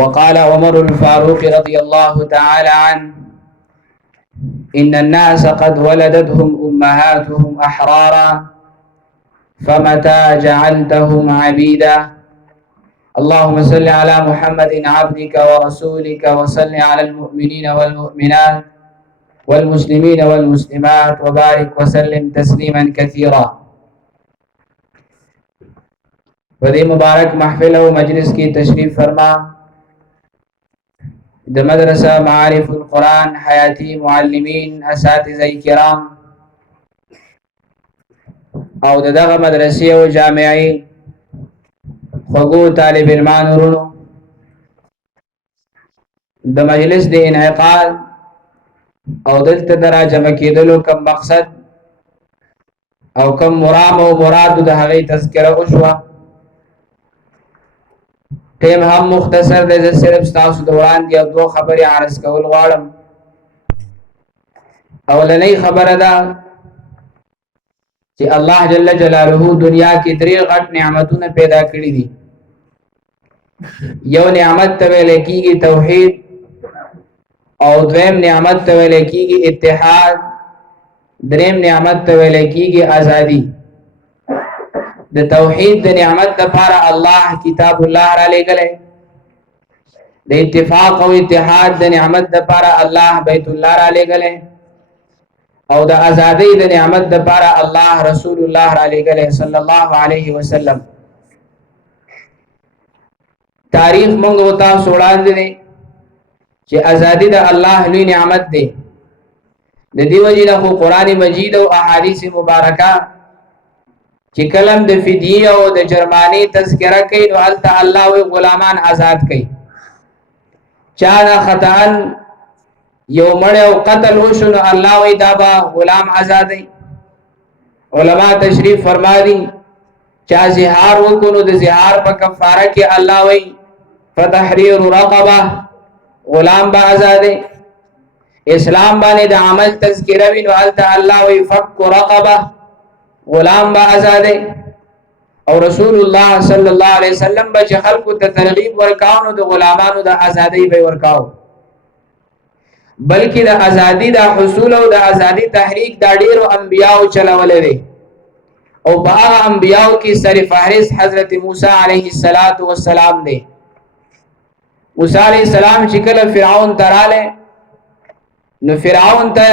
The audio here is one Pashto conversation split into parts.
وقال عمر الفاروق رضي الله تعالى عنه: إن الناس قد ولدتهم أمهاتهم أحرارا فمتى جعلتهم عبيدا. اللهم صل على محمد عبدك ورسولك وصل على المؤمنين والمؤمنات والمسلمين والمسلمات وبارك وسلم تسليما كثيرا. ودي مبارك محفل و مجلس کی تشریف فرما د مدرسه معارف القرآن حیاتی معلمین اساتذه کرام او دغه مدرسې او جامعي خوږو طالب علمان ورونو، د مجلس د انعقاد او دلته دراجمه کېدلو کم مقصد او کم مرام او مراد د هغې تذکره وشوه. ټیم هم مختصر دی، زه صرف ستاسو د وړاندې یو دوه خبرې عرض کول غواړم. اولنۍ خبره ده چې الله جل جلاله دنیا کې درې غټ نعمتونه پیدا کړي دي. یو نعمت ته ویل کېږي توحید، او دویم نعمت ته ویل کېږي اتحاد، دریم نعمت ته ویل کېږي ازادي. د توحید د نعمت لپاره الله کتاب الله را لېږلی، د اتفاق او اتحاد د نعمت لپاره الله بیت الله را لېږلی، او د ازادۍ د نعمت لپاره الله رسول الله را لېږلی صلی الله علیه وسلم. تاریخ موږ او تاسو وړاندې دی چې ازادي د الله لوی نعمت دی. د دې وجې نه خو قرآن مجید او احادیث مبارکه چې کلم د فدیه او د جرماني تذکره کوي نو هلته الله وی غلامان آزاد کوي. چا نه خطأن یو مړی او قتل وشو نو الله وی دا به غلام آزادوي. علما تشریف فرما دي چا زهار وکړو نو د زهار په کفاره کې الله وی فتحریر رقبه، غلام به آزادوي. اسلام باندې د عمل تذکره وی نو هلته الله وی فک رقبه، غلام با آزادے. او رسول الله صلی الله علیه وسلم به خلکو ته ترغیب ورکاو نو د غلامانو د ازادۍ به ورکاو، بلکې د ازادۍ د حصول او د ازادۍ تحریک دا ډیرو انبیاو چلولې دي. او په هغه انبیاو کې سر فهرست حضرت موسی علیه السلام دی. موسی علیه السلام چې کله فرعون تراله نو فرعون ته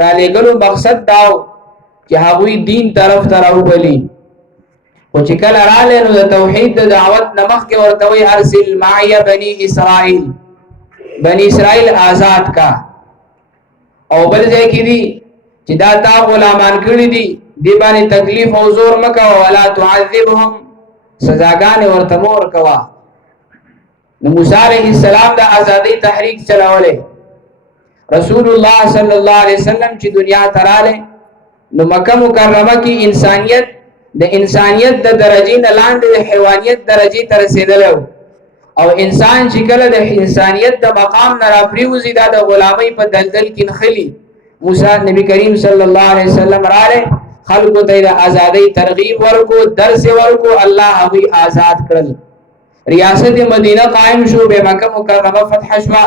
را لېږلو مقصد داو چې هغوی دین طرف ته راوبلي، خو چې کله راغلی نو د توحید د دعوت نه مخکې ورته وایي ارسل معي بني اسرائیل، بني اسرائیل آزاد کا. او بل ځای کې دي چې دا تا غلامان کړي دي، دې باندې تکلیف او زور مه کوه، ولا تعذبهم، سزاګانې ورته مه ورکوه. نو موسی علیه السلام د ازادۍ تحریک چلولی. رسول الله صلی الله علیه وسلم چې دنیا ته راغلی نو مکه مکرمه کې انسانیت د انسانیت د درجې نه لاندې د حیوانیت درجې ته رسېدلی و. او انسان چې کله د انسانیت د مقام نه راپرېوځي دا د غلامۍ په دلدل کې نښلي. موسی نبی کریم صلی الله علیه وسلم راغلی، خلکو ته د ازادۍ ترغیب ورکو، درس ورکو، الله هغوی آزاد کړل. ریاست مدینه قائم شو، به مکه مکرمه فتح شوه،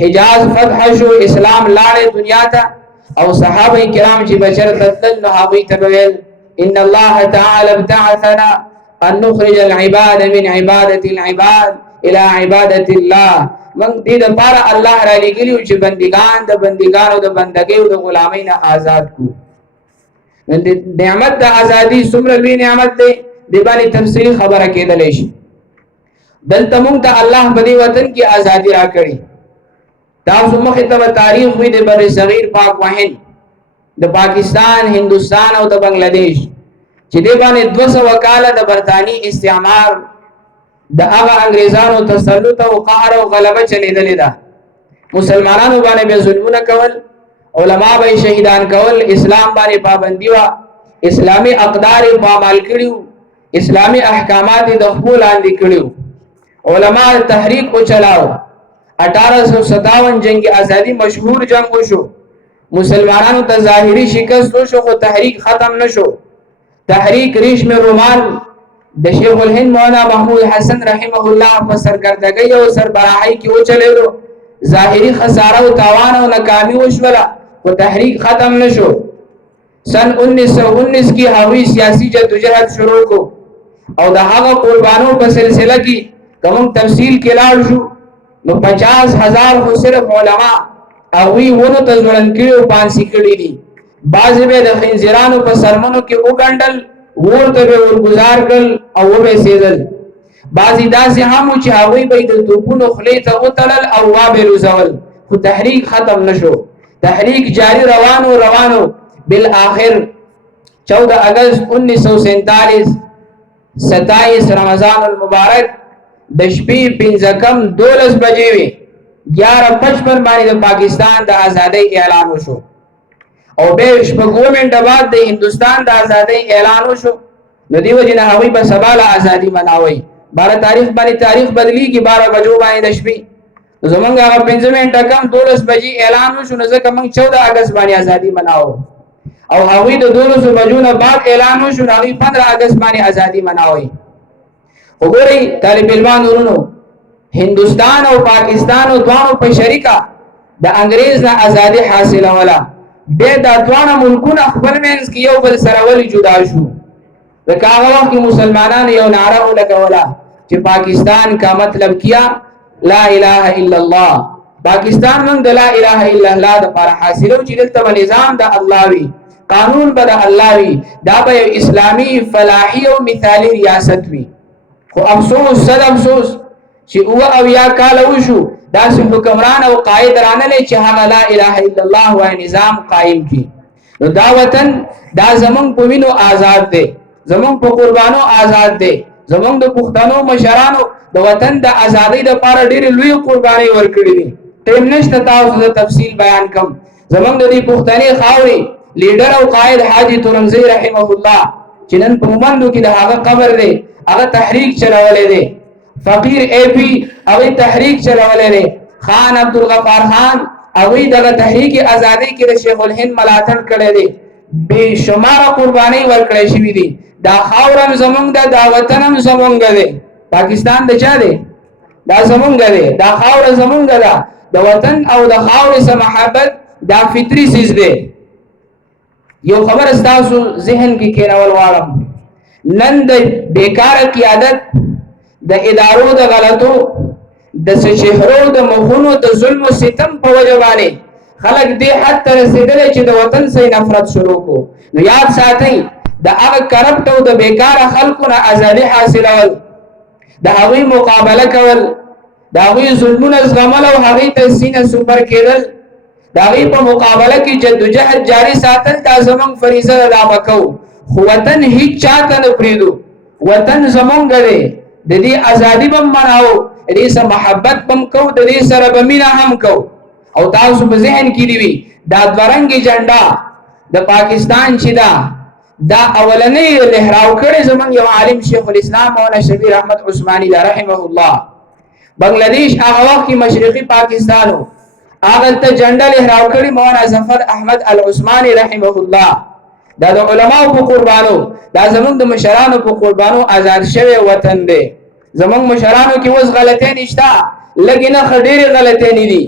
حجاز فتح شو، اسلام لاړې دنیا ته. او صحابه کرام چې بشر تدل نو هغوی ته ویل ان الله تعالی ابتعثنا ان نخرج العباد من عبادة العباد الى عبادة الله. من دې لپاره الله را لېږلي چې بندګان د بندګانو د بندګۍ او د غلامۍ نه آزاد کړو. نعمت د ازادي څومره لوی نعمت دی، دې باندې تفصیلي خبره کېدلی شي. دلته موږ ته الله په دې وطن کې ازادي راکړې. تاسو مخې ته تاریخ وي د بر صغیر پاک و هند، د پاکستان، هندوستان او د بنگلاديش چې دې باندې 200 کاله د برتانی استعمار د هغه انګريزانو تسلط او قهر او غلبه چلیدلې ده. مسلمانانو باندې به ظلمونه کول، علما به شهیدان کول، اسلام باندې پابندي وا، اسلامي اقدار پامال کړیو، اسلامي احکامات د خپل لاندې کړیو. علما تحریک او چلاو. 1857 جنگ آزادی مشهور جنگ وشو، مسلمانانو ته ظاهری شکست وشو خو تحریک ختم نشو. تحریک ریشم رومال د شیخ الهند مولانا محمود حسن رحمه الله په سرکردګۍ او سربراهۍ کې وچلېدو، ظاهري خساره او تاوان او ناکامي وشوله خو تحریک ختم نشو. سن 1919 کې هغوی سیاسي جدوجہد شروع کو او د هغه قربانو په سلسله کې کوم تفصیل کې لاړ شو نو 50,000 خو صرف علما هغوی ونو ته ځوړند کړي او پانسي کړي دي. بعضې به د خنزیرانو په سرمنو کې وګنډل، ورته به ورګزار کړل او وبه سېدل. بعضې داسې هم چې هغوی به د توپونو خولې ته وتړل او وابه لوزول، خو تحریک ختم نشو. تحریک جاری روانو بالآخر 14 اگست 1947 27 رمضان المبارک د شپې 12 بجې وي 11:55 باندې د پاکستان د ازادۍ اعلان وشو او به شپږ منټه بعد د هندستان د ازادۍ اعلان وشو. نو دیو جن هغوی په سبا له ازادي مناوي 12 تاریخ باندې تاریخ بدلیږي 12 بجو باندې د شپې. زمونږ هغه 5 منټه کم 12 بجې اعلان وشو، نو ځکه موږ 14 اگست باندې ازادي مناو او هغوی د 12 بجو نه بعد اعلان وشو، هغوی 15 اگست باندې ازادي مناوي. وګورئ طالب علمان ورونو، هندوستان او پاکستان او دوانو په شریکه د انګريز نه ازادي حاصله ولا به دا دوانو ملکونه خپل منځ کې یو بل سره ولې جدا شو. د هغه وخت مسلمانانو یو نعره ولګوله چې پاکستان کا مطلب کیا لا اله الا الله. پاکستان من د لا اله الا الله د پر حاصلو چې دلته نظام د الله وی، قانون به د الله وی، دا به اسلامی فلاحي او مثالی ریاست وی. خو افسوس صد افسوس چې او یا کال وشو داسې حکمران او قائد رانه چې هغه لا اله الا الله وای نظام قائم کی. نو دا وطن دا زمون په وینو آزاد دی، زمون په قربانو آزاد دی. زمون د پښتنو مشرانو د وطن د ازادۍ لپاره ډېر لوی قرباني ورکړي دي. ټیم نشته تاسو د تفصیل بیان کوم. زمون د دې پښتني خاوري لیډر او قائد حاجی تورنزی رحمه الله چې نن په مومندو کې د هغه قبر دی، هغه تحریک چلولې دی. فقیر اے پی هغه تحریک چلولې دی. خان عبدالغفار خان هغه دغه تحریک ازادۍ کې د شیخ الهند ملاتړ کړی دی. بے شمار قرباني ورکړې شوې دي. دا خاورم زمونږ ده، دا وطنم زمونږ دی. پاکستان د چا دی؟ دا زمونږ دی. دا خاور زمونږ ده. د وطن او د خاورې سره محبت دا فطري سیز دی. یو خبر استاسو ذهن کې کېنول غواړم، نن د بیکاره قیادت د ادارو د غلطو د شهرو د مخونو د ظلم او ستم په وجه باندې خلک دې حد ته رسېدلي چې د وطن سره نفرت شروع کو. نو یاد ساتئ د هغه کرپټ او د بیکاره خلکو نه ازادي حاصلول، د هغوی مقابله کول، د هغوی ظلمونه زغمل او هغوی ته سینه سپر کېدل، د هغوی په مقابله کې جدوجهد جاري ساتل دا زموږ فریضه ادا وکړو. خو وطن هیڅ چاته نه پرېږدو. وطن زمونږ دی، د دې ازادي به مناو، د دې سره محبت به کو، د دې سره به مینه هم کو. او تاسو په ذهن کې دی وي دا دورنګي جنډا د پاکستان چې دا اولنې لهراو کړي زمونږ یو عالم شیخ الاسلام مولانا شبیر احمد عثماني رحمه الله. بنگلاديش هغه وخت کې مشرقي پاکستانو هغه ته جنډا لهراو کړي مولانا ظفر احمد العثماني رحمه الله. دا د علماو په قربانو، دا زمونږ د مشرانو په قربانو آزاد شوی وطن دی. زمونږ مشرانو کې اوس غلطۍ نشته، لږې نه ډېرې غلطۍ دي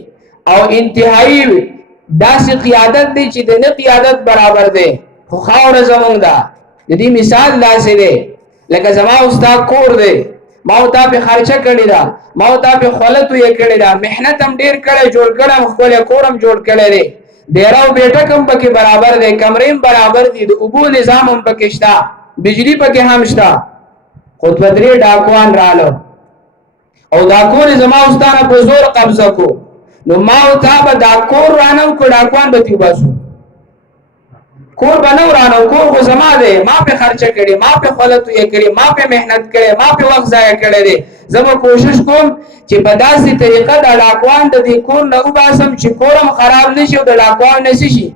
او انتهایی داسې قیادت دی چې د نه قیادت برابر دی. خو خاوره زمونږ ده. د دې مثال داسې دی لکه زما استاد کور دی، ما او تا په خرچه کړې ده، ما او تا په خولت یې کړې ده، محنت هم ډېر کړی، جوړ کړم، خپل کورم جوړ کړی دی، ډیراو بیٹک هم پکې برابر دی، کمرې هم برابر دي، د اوبو نظام هم پکې شته، بجلی پکې هم شته. خو دوه درې ډاکوان رالو او دا کور زما استانه په زور قبضه کو. نو ما او تا به دا کور رانو کو، ډاکوان به تیوباسو، کور به نو رانو، کور خو زما دی، ما په خرچه کړې، ما په خولت یې کړې، ما په محنت کړې، ما په وخت ضایع کړی دی. زه به کوشش کوم چې په داسې طریقه د ډاکوان د دې کور نه وباسم چې کورم خراب نشي او د ډاکوان نه شي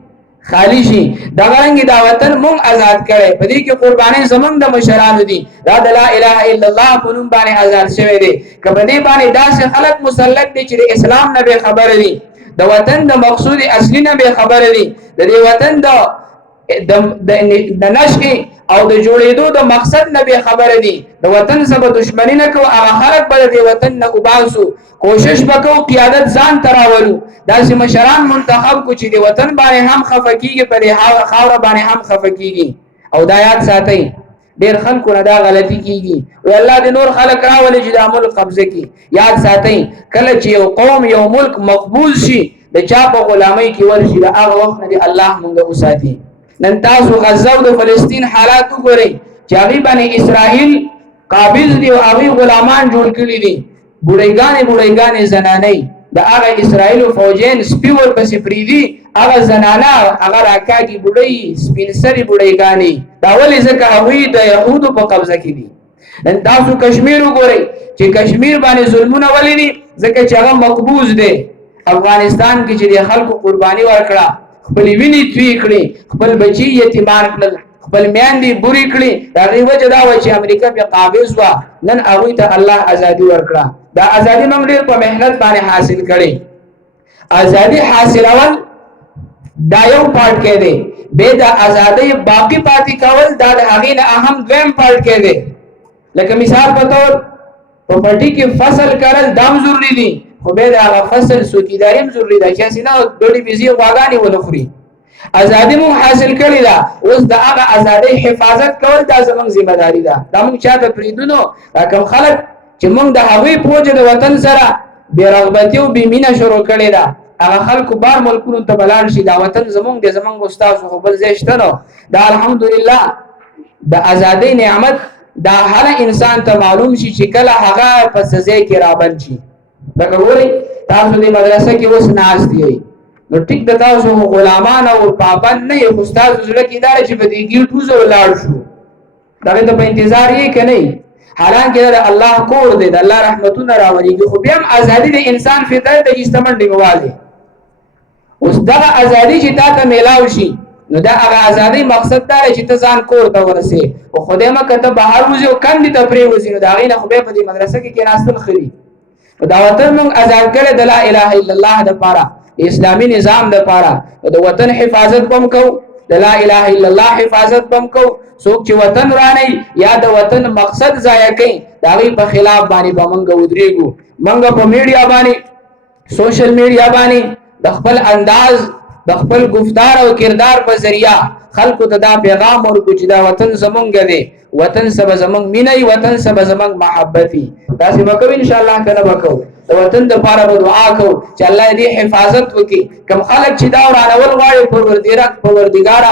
خالی شي. دغه رنګې دا وطن مونږ آزاد کړی، په دې کې قربانۍ زمونږ د مشرانو دي. دا د لا اله الا الله په نوم باندې آزاد شوی دی. که په دې باندې داسې خلک مسلط دي چې د اسلام نه بې خبره دي، د وطن د مقصود اصلي نه بې خبره دي، د دې وطن د د نشئ او د جوړېدو د مقصد نه به خبره دي د وطن سره دښمنی نه کوو هغه خلک به د وطن نه وباسو کوشش وکړو قیادت ځان تراولو داسې مشران منتخب کو چې د وطن باندې هم خفه کیږي په دې خاوره باندې هم خفه کیږي او دا یاد ساتئ ډیر خلکو نه دا غلطي کیږي او الله د نور خلک راولي چې د ملک قبضه کی یاد ساتئ کله چې یو قوم یو ملک مقبول شي د چا په غلامۍ کې ورشي د هغه وخت نه دی الله مونږ وساتي نن تاسو غزه او د فلسطین حالات وګورئ چې هغه باندې اسرائیل قابض دي او هغه غلامان جوړ کړي دي بوډایګانې زنانې د هغه اسرائیل فوجین سپیور پسې پریدي هغه زنانه هغه راکاږي بوډۍ سپین سری بوډایګانې دا ولې ځکه هغوی د یهودو په قبضه کې دي نن تاسو کشمیر وګورئ چې کشمیر باندې ظلمونه ولې دي ځکه چې هغه مقبوض دی افغانستان کې چې د خلکو قرباني ورکړه خپل ویني توی کړي خپل بچي یتیمان کړل خپل میاندې بوري کړي دا غي وجه دا و چې امریکا په قابض و نن هغه ته الله ازادي ورکړه دا ازادي موږ ډېر په مهنت باندې حاصل کړي ازادي حاصلول دا یو پارت کې دی به دا ازادي باقی پاتې کول دا د هغه نه اهم دویم پارت کې دی لکه مثال په تور پراپرټي کې فصل کول دام ضروری دي خو به دا فصل سوکیداري هم ضروری ده چې سينه ډوډۍ بيزي واغاني ولخري ازادي مو حاصل کړی دا اوس دا هغه ازادي حفاظت کول دا زموږ ذمہ داری ده دا موږ چاته پریدونو راکم خلک چې موږ د هغوی پوجا د وطن سره بے رغبتی او بے مینه شروع کړی دا هغه خلکو بار ملکونو ته بلار شي دا وطن زموږ د زموږ استاد خو بل زیشته نو دا الحمدلله د ازادي نعمت دا هر انسان ته معلوم شي چې کله هغه په سزا کې رابن شي دا ګوري تاسو د مدرسې کې اوس ناز دی نو ټیک د تاسو غلامان او پابند نه یو استاد زړه کې ادارې چې په دې ګیټ وزو لاړ شو دا ته په انتظار یې کني حالانکه د الله کور دی د الله رحمتونه راوړي خو بیا هم ازادي د انسان فطرت د اجتماع دی مواله اوس دا ازادي چې تاسو میلاو شي نو دا هغه ازادي مقصد دا چې ته ځان کور ته ورسې او خدای ما کته بهر وځي او کم دي ته پری وځي نو دا غینه خو به په دې مدرسې کې کېناستل خري دا وطن موږ آزاد کړل د لا اله الا الله د پاره اسلامي نظام د پاره د وطن حفاظت بم کو د لا اله الا الله حفاظت بم کو څوک چې وطن راني یا د وطن مقصد ضایع کوي دا غي په خلاف باندې بمنګ ودرېګو منګ په میډیا باندې سوشل میډیا باندې د خپل انداز د خپل گفتار او کردار په ذریعہ خلکو ته دا پیغام ورکړي چې دا وطن زمونږ دی وطن سبا زمونږ مینه وطن سبا زمونږ محبتي دا څه وکړو ان شاء الله کنه وکړو د وطن د لپاره دعا کوو چې الله دې حفاظت وکړي کوم خلک چې دا ورانول غواړي پروردګار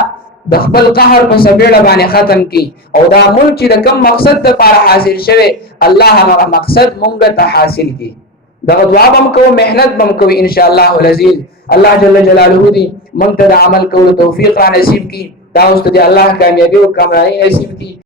د خپل قهر په سبيله باندې ختم کړي او دا ملک چې د کوم مقصد لپاره حاصل شوی الله هغه مقصد مونږ ته حاصل کړي دغه دعا بم کوو مهنت بم کوو ان شاء الله العزيز الله جل جلاله دې مونږ ته عمل کولو توفیق را نصیب کړي دا اوس ته الله کامیابی او کامیابی نصیب کړي